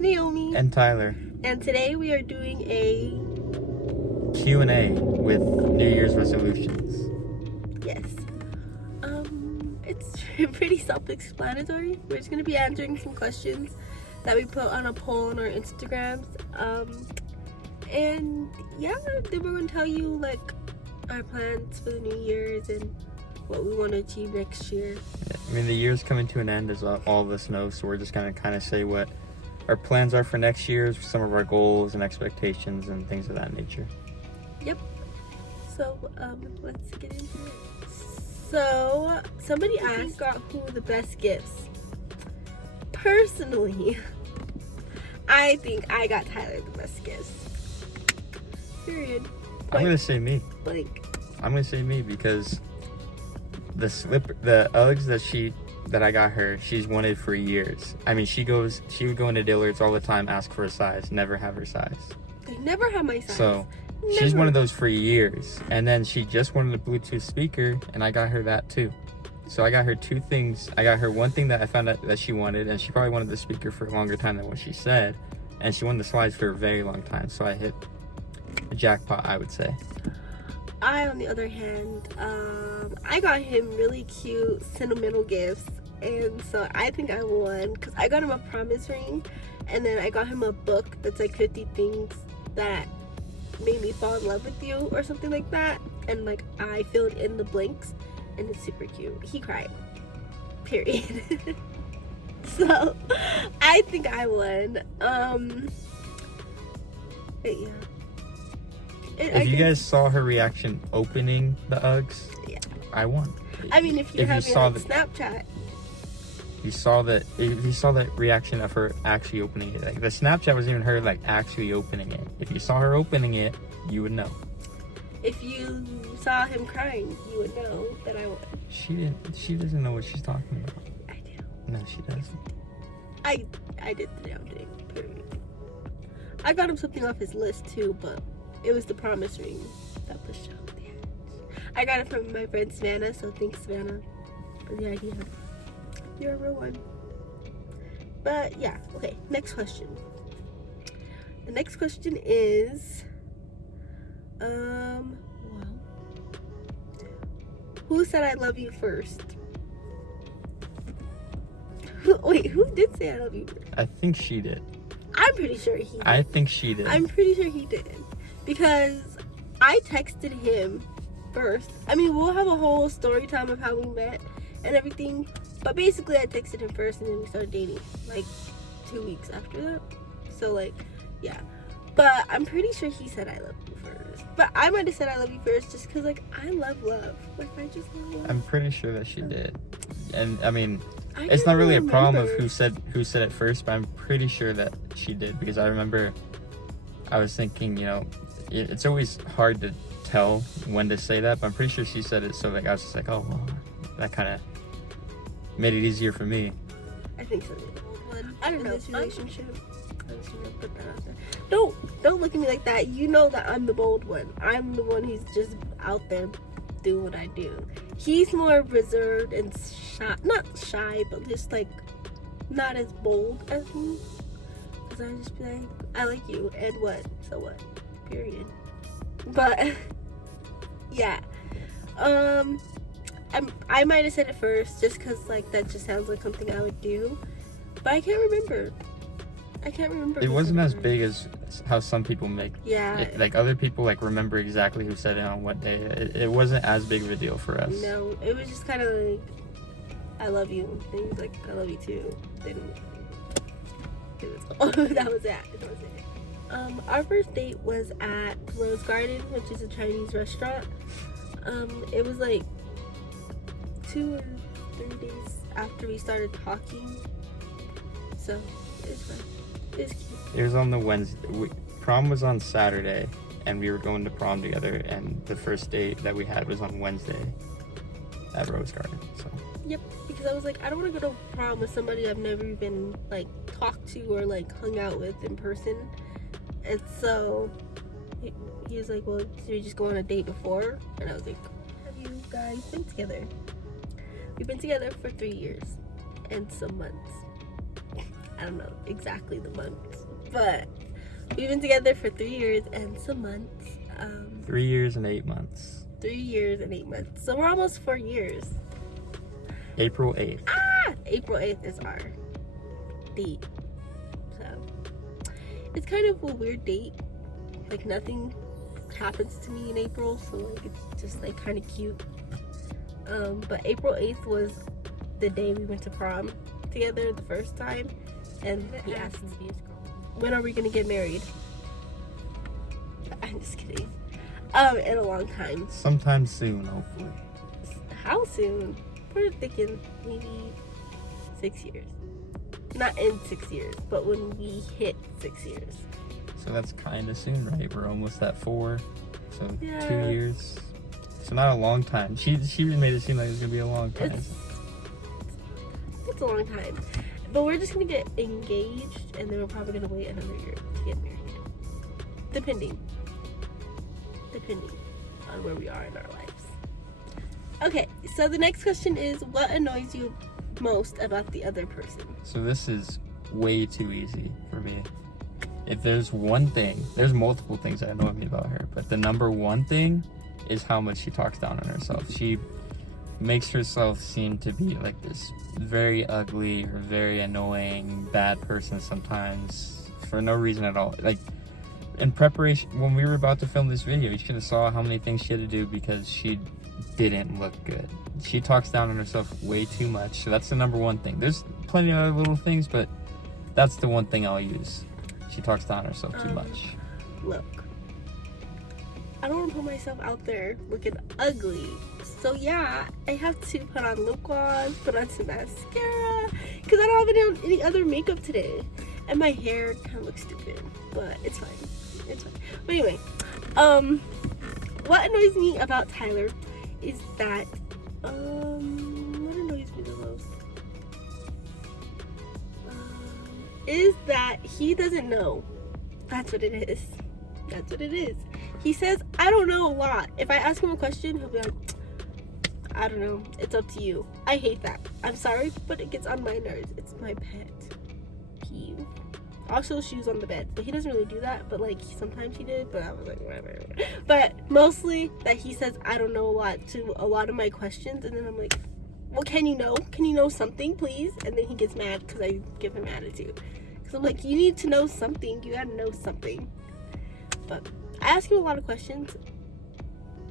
Naomi and Tyler, and today we are doing a Q&A with New Year's resolutions. yes it's pretty self-explanatory. We're just going to be answering some questions that we put on a poll on our Instagrams, and yeah, then we're going to tell you like our plans for the New Year's and what we want to achieve next year. I mean, the year's coming to an end, as all of us know, so we're just going to kind of say what our plans are for next year, some of our goals and expectations and things of that nature. Yep. So let's get into it. So somebody asked who were the best gifts. Personally, I think I got Tyler the best gifts. Period. I'm going to say me. Blank. I'm going to say me because the Uggs that I got her, she's wanted for years. I mean, she would go into Dillard's all the time, ask for a size, never have her size. They never have my size. So she's one of those for years. And then she just wanted a Bluetooth speaker, and I got her that too. So I got her two things. I got her one thing that I found out that she wanted, and she probably wanted the speaker for a longer time than what she said. And she wanted the slides for a very long time. So I hit the jackpot, I would say. I, on the other hand, I got him really cute sentimental gifts, and so I think I won because I got him a promise ring, and then I got him a book that's like 50 things that made me fall in love with you or something like that, and like I filled in the blanks, and it's super cute. He cried. Period. So I think I won. But yeah. If you guys saw her reaction opening the Uggs, yeah, I won. I mean, if you saw the Snapchat, you saw the reaction of her actually opening it. Like the Snapchat wasn't even her like actually opening it. If you saw her opening it, you would know. If you saw him crying, you would know that I won. She doesn't know what she's talking about. I do. No, she doesn't. I did the damn thing. Period. I got him something off his list too, but it was the promise ring that pushed out the edge. I got it from my friend Savannah, so thanks Savannah for the idea. You're a real one. But yeah, okay, next question. The next question is, well, who said I love you first? Wait, who did say I love you first? I think she did. I'm pretty sure he did. I think she did. I'm pretty sure he did. Because I texted him first. I mean, we'll have a whole story time of how we met and everything. But basically, I texted him first and then we started dating like 2 weeks after that. So, like, yeah. But I'm pretty sure he said I love you first. But I might have said I love you first just because, like, I love love. Like, I just love love. I'm pretty sure that she did. And, I mean, it's not really a problem of who said it first, but I'm pretty sure that she did. Because I remember I was thinking, you know, it's always hard to tell when to say that, but I'm pretty sure she said it, so like I was just like, oh, well, that kind of made it easier for me. I think so. I don't know. This relationship. I'm just gonna put that out there. Don't look at me like that. You know that I'm the bold one. I'm the one who's just out there doing what I do. He's more reserved and shy, not shy, but just like not as bold as me. Cause I just be like, I like you, and what? So what? Period. But yeah, I might have said it first just because like that just sounds like something I would do, but I can't remember. It wasn't as big as how some people make it. Like other people like remember exactly who said it on what day. It wasn't as big of a deal for us. No, it was just kind of like, I love you, and he was like, I love you too. Then that was it. Our first date was at Rose Garden, which is a Chinese restaurant. It was like 2 or 3 days after we started talking, so it was fun. It was cute. It was on the Wednesday. Prom was on Saturday, and we were going to prom together, and the first date that we had was on Wednesday at Rose Garden. So. Yep, because I was like, I don't want to go to prom with somebody I've never even like talked to or like hung out with in person. And so he was like, well, should we just go on a date before? And I was like, have you guys been together? We've been together for 3 years and some months. I don't know exactly the months, but we've been together for 3 years and some months. 3 years and 8 months. 3 years and 8 months. So we're almost 4 years. April 8th. April 8th is our date. So it's kind of a weird date. Like nothing happens to me in April, so like it's just like kind of cute. But April 8th was the day we went to prom together the first time, and he asked, when are we gonna get married? I'm just kidding. In a long time. Sometime soon, hopefully. How soon? We're thinking maybe 6 years. Not in 6 years, but when we hit 6 years. So that's kind of soon, right? We're almost at 4, so Yeah. 2 years. So not a long time. She made it seem like it's gonna be a long time. It's a long time. But we're just gonna get engaged, and then we're probably gonna wait another year to get married. Depending on where we are in our lives. Okay, so the next question is, what annoys you most about the other person? So this is way too easy for me. If there's one thing, there's multiple things that annoy me about her, but the number one thing is how much she talks down on herself. She makes herself seem to be like this very ugly or very annoying, bad person sometimes for no reason at all. Like, in preparation, when we were about to film this video, you should have saw how many things she had to do because she didn't look good. She talks down on herself way too much. So that's the number one thing. There's plenty of other little things, but that's the one thing I'll use. She talks down on herself too much. Look, I don't want to put myself out there looking ugly. So yeah, I have to put on lip gloss, put on some mascara, because I don't have any other makeup today. And my hair kind of looks stupid, but it's fine. It's fine. But anyway, what annoys me about Tyler is that, what annoys me the most? Is that he doesn't know. That's what it is. That's what it is. He says, I don't know a lot. If I ask him a question, he'll be like, I don't know. It's up to you. I hate that. I'm sorry, but it gets on my nerves. It's my pet peeve. Also, shoes on the bed. But he doesn't really do that. But like, sometimes he did. But I was like, whatever. But mostly that he says, I don't know a lot to a lot of my questions. And then I'm like, well, can you know? Can you know something, please? And then he gets mad because I give him attitude. Because I'm like, you need to know something. You gotta know something. But I ask him a lot of questions.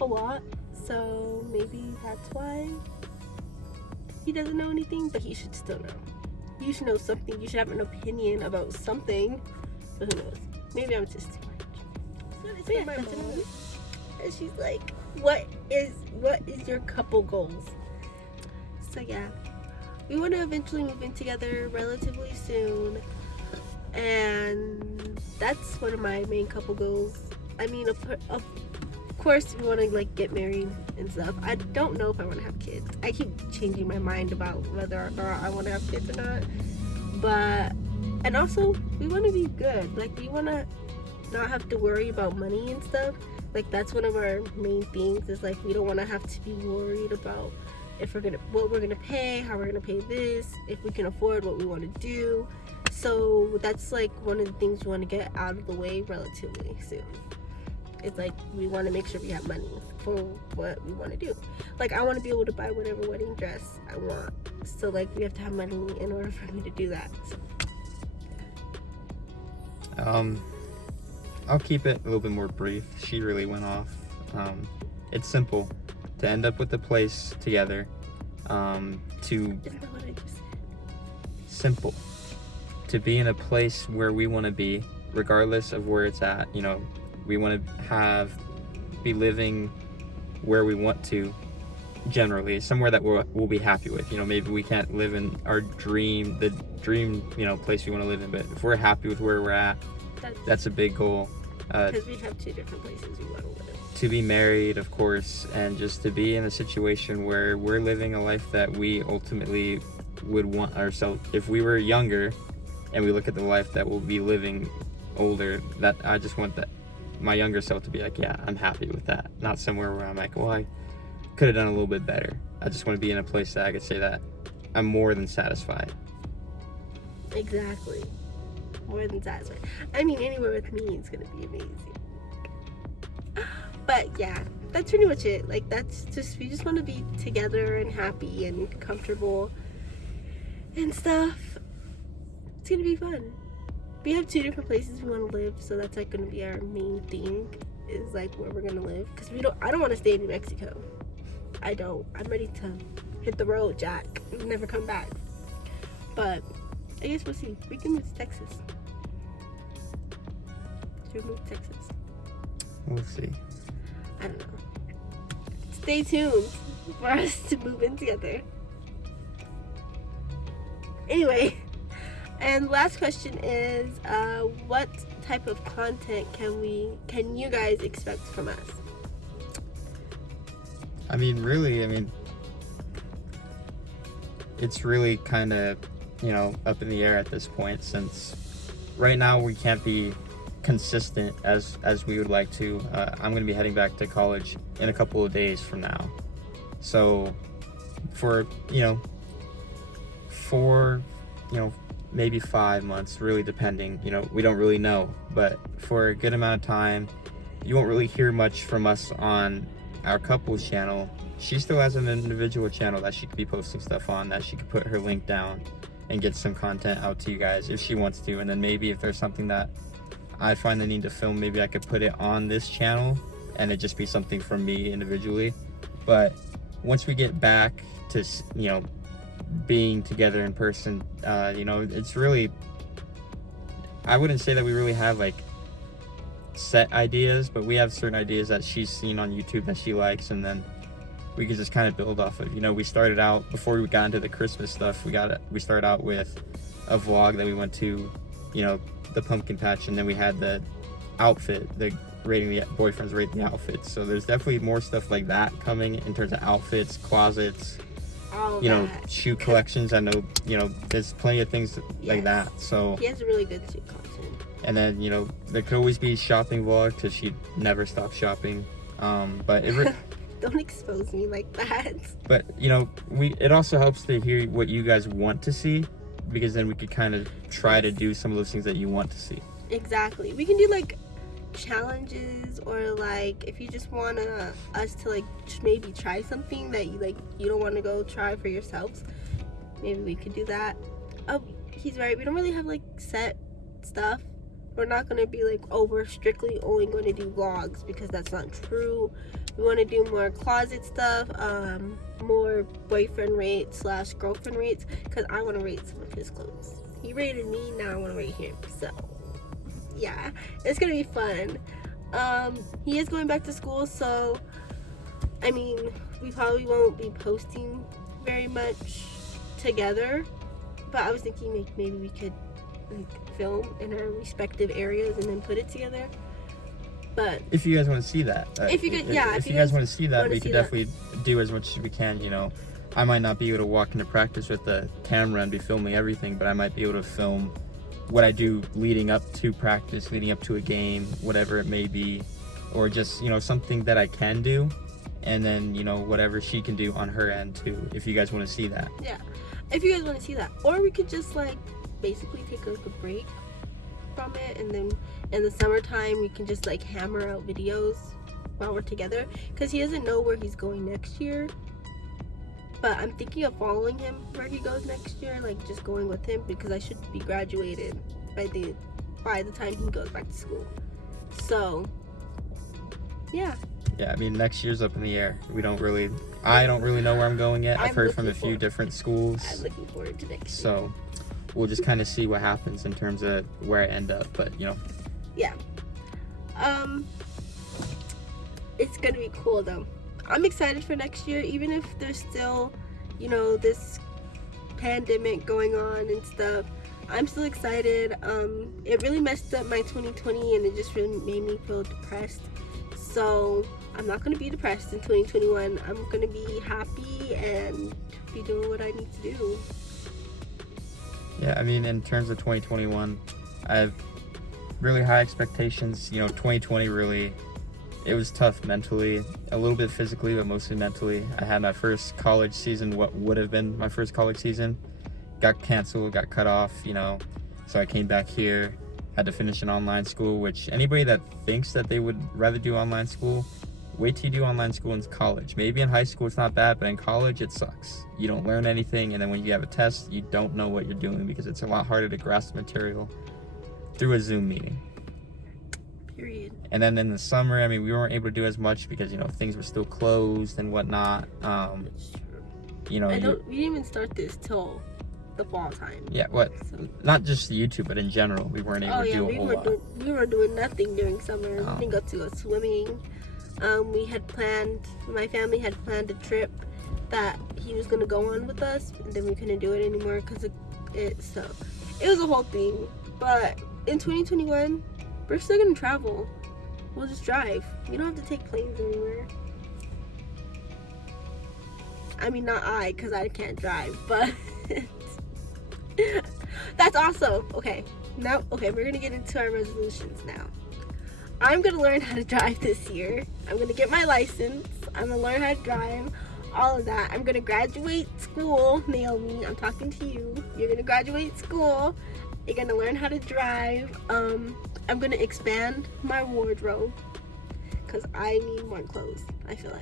A lot. So maybe that's why he doesn't know anything. But he should still know. You should know something. You should have an opinion about something. But who knows? Maybe I'm just too much. So yeah, that's it. And she's like, what is your couple goals? So yeah, we want to eventually move in together relatively soon, and that's one of my main couple goals. I mean, of course, we want to like get married and stuff. I don't know if I want to have kids. I keep changing my mind about whether or not I want to have kids or not. But, and also, we want to be good. Like, we want to not have to worry about money and stuff. Like, that's one of our main things, is like, we don't want to have to be worried about what we're gonna pay, how we're gonna pay this, if we can afford what we want to do. So that's like one of the things we want to get out of the way relatively soon. It's like we want to make sure we have money for what we want to do. Like, I want to be able to buy whatever wedding dress I want. So like, we have to have money in order for me to do that. So. I'll keep it a little bit more brief. She really went off. It's simple. To end up with a place together, Isn't that what I just said? Simple. To be in a place where we want to be, regardless of where it's at. You know, we want to be living where we want to, generally, somewhere that we'll be happy with. You know, maybe we can't live in our dream, place we want to live in, but if we're happy with where we're at, that's a big goal. Because we have 2 different places we want to live. To be married, of course, and just to be in a situation where we're living a life that we ultimately would want ourselves. If we were younger and we look at the life that we'll be living older, that I just want that my younger self to be like, yeah, I'm happy with that. Not somewhere where I'm like, well, I could have done a little bit better. I just want to be in a place that I could say that I'm more than satisfied. Exactly. More than satisfying. I mean, anywhere with me is gonna be amazing. But yeah, that's pretty much it. Like, that's just, we just want to be together and happy and comfortable and stuff. It's gonna be fun. We have 2 different places we want to live, so that's like gonna be our main thing, is like where we're gonna live. Because I don't want to stay in New Mexico. I'm ready to hit the road, Jack, and never come back. But I guess we'll see. We can move to Texas. Should we move to Texas? We'll see. I don't know. Stay tuned for us to move in together. Anyway, and last question is, what type of content can you guys expect from us? I mean, really, it's really kind of, up in the air at this point, since right now we can't be consistent as we would like to. I'm going to be heading back to college in a couple of days from now. So for, maybe 5 months, really depending, we don't really know. But for a good amount of time, you won't really hear much from us on our couples channel. She still has an individual channel that she could be posting stuff on, that she could put her link down and get some content out to you guys if she wants to. And then maybe if there's something that I find the need to film, maybe I could put it on this channel and it just be something from me individually. But once we get back to, being together in person, it's really, I wouldn't say that we really have like set ideas, but we have certain ideas that she's seen on YouTube that she likes, and then we could just kind of build off of. We started out, before we got into the Christmas stuff, we started out with a vlog that we went to, the pumpkin patch, and then we had the outfit, the boyfriends rate the outfits. So there's definitely more stuff like that coming in terms of outfits, closets, shoe collections. I know, there's plenty of things like that. So he has a really good shoe collection. And then, there could always be shopping vlog, because she never stops shopping. But don't expose me like that. But it also helps to hear what you guys want to see, because then we could kind of try to do some of those things that you want to see. Exactly. We can do like challenges, or like if you just want us to like maybe try something that you don't want to go try for yourselves, maybe we could do that. Oh, he's right, we don't really have like set stuff. We're not going to be like, oh, we're strictly only going to do vlogs, because that's not true. We want to do more closet stuff, more boyfriend rates / girlfriend rates, because I want to rate some of his clothes. He rated me, now I want to rate him. So yeah, it's gonna be fun. He is going back to school, so I mean, we probably won't be posting very much together, but I was thinking like maybe we could like film in our respective areas and then put it together. But if you guys want to see that, if you guys want to see that, we could definitely do as much as we can. I might not be able to walk into practice with the camera and be filming everything, but I might be able to film what I do leading up to practice, leading up to a game, whatever it may be, or just something that I can do, and then whatever she can do on her end too, if you guys want to see that. Yeah, if you guys want to see that. Or we could just like basically take like a break from it, and then in the summertime we can just like hammer out videos while we're together, because he doesn't know where he's going next year. But I'm thinking of following him where he goes next year, like just going with him, because I should be graduated by the time he goes back to school. So yeah, I mean, next year's up in the air. I don't really know where I'm going yet. I've heard from a few different schools. I'm looking forward to next year. So we'll just kind of see what happens in terms of where I end up. But yeah, it's gonna be cool though. I'm excited for next year, even if there's still this pandemic going on and stuff. I'm still excited. It really messed up my 2020, and it just really made me feel depressed. So I'm not going to be depressed in 2021. I'm going to be happy and be doing what I need to do. Yeah, I mean, in terms of 2021, I have really high expectations. 2020 really, it was tough mentally, a little bit physically, but mostly mentally. I had my first college season, what would have been my first college season, got canceled, got cut off, you know. So I came back here, had to finish an online school, which anybody that thinks that they would rather do online school, wait till you do online school in college. Maybe in high school it's not bad, but in college it sucks. You don't learn anything, and then when you have a test, you don't know what you're doing because it's a lot harder to grasp material through a Zoom meeting. Period. And then in the summer, I mean, we weren't able to do as much because, you know, things were still closed and whatnot. That's true. You know, We didn't even start this till the fall time. yeah, what? So. Not just YouTube, but in general, we weren't able to do a whole lot. We were doing nothing during summer. Oh. We didn't get to go swimming. My family had planned a trip that he was gonna go on with us, and then we couldn't do it anymore because it was a whole thing. But in 2021, we're still gonna travel. We'll just drive. We don't have to take planes anywhere. I mean, not I, because I can't drive, but that's awesome. Okay, we're gonna get into our resolutions now. I'm gonna learn how to drive this year. I'm gonna get my license. I'm gonna learn how to drive, all of that. I'm gonna graduate school. Naomi, I'm talking to you. You're gonna graduate school. You're gonna learn how to drive. I'm gonna expand my wardrobe because I need more clothes. I feel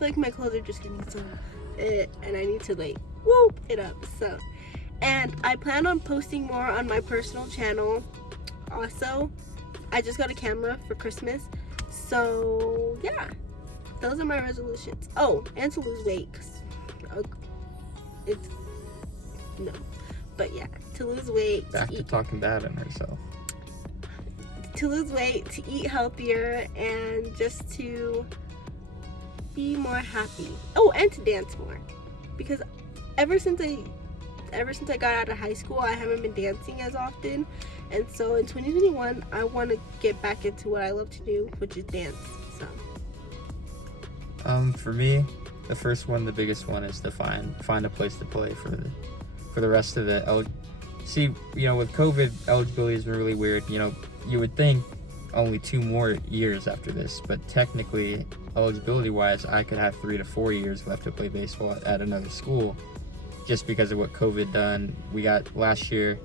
like my clothes are just getting so, and I need to like whoop it up. So, and I plan on posting more on my personal channel. Also, I just got a camera for Christmas, so yeah, those are my resolutions. Oh, and to lose weight. But yeah, to lose weight. Back to talking bad on herself. To lose weight, to eat healthier, and just to be more happy. Oh, and to dance more, because ever since I got out of high school, I haven't been dancing as often, and so in 2021, I want to get back into what I love to do, which is dance. So, for me, the first one, the biggest one, is to find a place to play for the rest of the See, you know, with COVID, eligibility has been really weird. You know, you would think only 2 more years after this, but technically, eligibility-wise, I could have 3 to 4 years left to play baseball at another school, just because of what COVID done. We got last year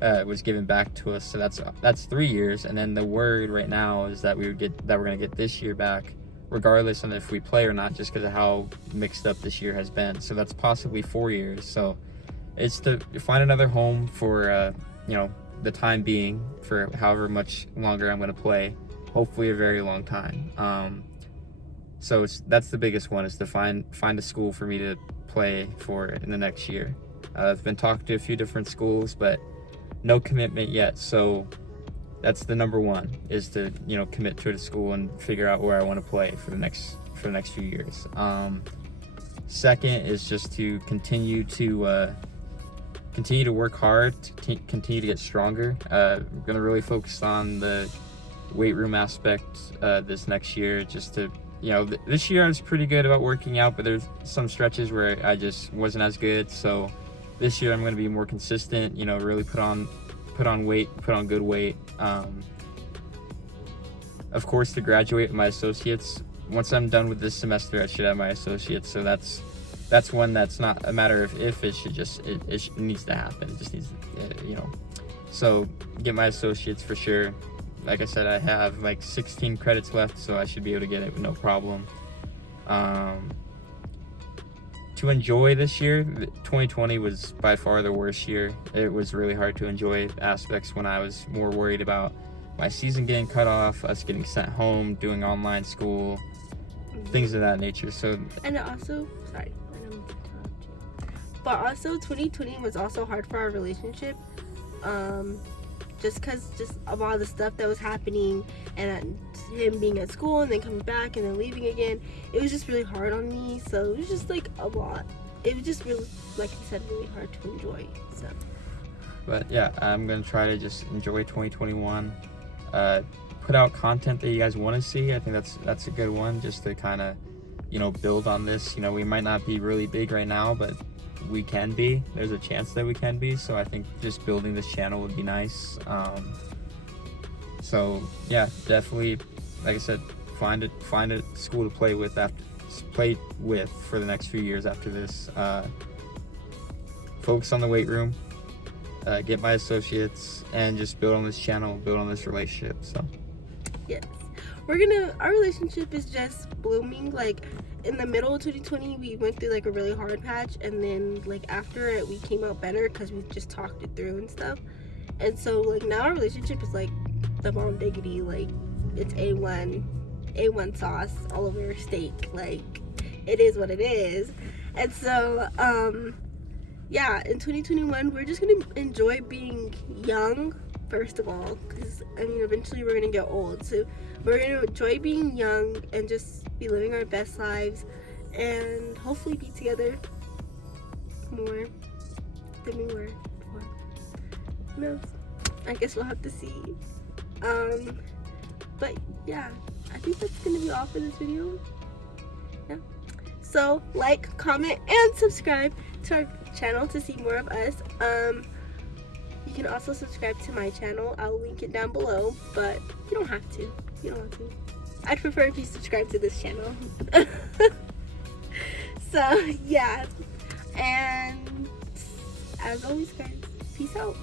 was given back to us, so that's 3 years, and then the word right now is that we're gonna get this year back, regardless of if we play or not, just because of how mixed up this year has been. So that's possibly 4 years. So it's to find another home for you know, the time being, for however much longer I'm going to play, hopefully a very long time. So that's the biggest one, is to find a school for me to play for in the next year. I've been talking to a few different schools, but no commitment yet. So that's the number one, is to, you know, commit to a school and figure out where I want to play for the next few years. Second is just to continue to work hard, to continue to get stronger. I'm going to really focus on the weight room aspect this next year, just to, you know, this year I was pretty good about working out, but there's some stretches where I just wasn't as good. So this year I'm going to be more consistent, you know, really put on weight, put on good weight. Of course, to graduate with my associates. Once I'm done with this semester, I should have my associates. So that's one that's not a matter of if, it needs to happen. It just needs, you know. So get my associates for sure. Like I said, I have like 16 credits left, so I should be able to get it with no problem. To enjoy this year, 2020 was by far the worst year. It was really hard to enjoy aspects when I was more worried about my season getting cut off, us getting sent home, doing online school, things of that nature. So, and also, sorry, I don't mean to interrupt you, but also 2020 was also hard for our relationship, just of all the stuff that was happening, and him being at school and then coming back and then leaving again. It was just really hard on me, so it was just like a lot. It was just really, like you said, really hard to enjoy. So, but yeah, I'm gonna try to just enjoy 2021. Put out content that you guys want to see. I think that's a good one, just to kind of, you know, build on this. You know, we might not be really big right now, but we can be. There's a chance that we can be. So I think just building this channel would be nice. So yeah, definitely, like I said, find a school to play with for the next few years after this. Focus on the weight room. get my associates, and just build on this channel, build on this relationship. So yes, our relationship is just blooming. Like in the middle of 2020, we went through like a really hard patch, and then like after it, we came out better because we just talked it through and stuff. And so like now our relationship is like the bomb diggity. Like it's A1 sauce all over steak. Like it is what it is. And so yeah, in 2021 we're just gonna enjoy being young, first of all, because I mean eventually we're gonna get old, so we're gonna enjoy being young and just be living our best lives and hopefully be together more than we were before. Who knows? I guess we'll have to see. But yeah, I think that's gonna be all for this video. Yeah, so like, comment, and subscribe to our channel to see more of us. You can also subscribe to my channel. I'll link it down below, but you don't have to. You don't have to. I'd prefer if you subscribe to this channel. So yeah, and as always guys, peace out.